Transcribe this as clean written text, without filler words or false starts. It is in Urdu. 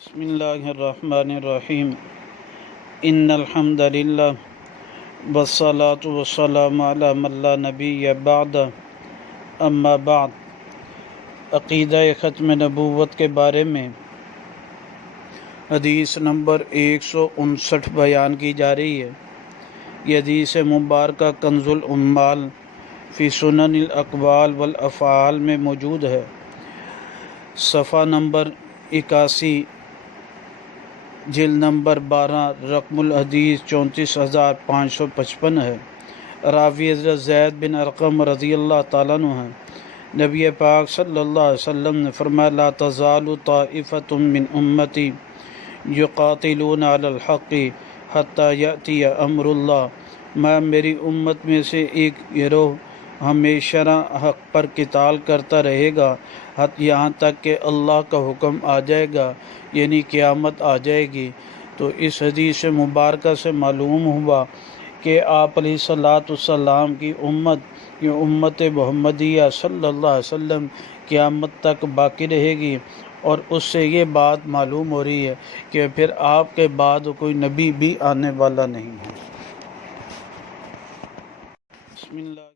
بسم اللہ الرحمن الرحیم ان الحمد للہ والصلاة والسلام علی من لا نبی بعد اما بعد۔ عقیدہ ختم نبوت کے بارے میں حدیث نمبر 159 بیان کی جا رہی ہے۔ یہ حدیث مبارکہ کنز العمال فی سنن الاقوال والافعال میں موجود ہے۔ صفحہ نمبر 81، جلد نمبر 12، رقم الحدیث 34,555 ہے۔ راوی حضرت زید بن ارقم رضی اللہ تعالیٰ عنہ ہیں۔ نبی پاک صلی اللہ علیہ وسلم نے فرمایا لا تزال طائفۃ من امتی یقاتلون علی الحق حتی یأتی امر اللہ۔ میں میری امت میں سے ایک گروہ ہمیشہ حق پر قتال کرتا رہے گا یہاں تک کہ اللہ کا حکم آ جائے گا، یعنی قیامت آ جائے گی۔ تو اس حدیث مبارکہ سے معلوم ہوا کہ آپ علیہ الصلوۃ والسلام کی امت، یہ امت محمدیہ صلی اللہ علیہ وسلم قیامت تک باقی رہے گی، اور اس سے یہ بات معلوم ہو رہی ہے کہ پھر آپ کے بعد کوئی نبی بھی آنے والا نہیں ہے۔ بسم اللہ۔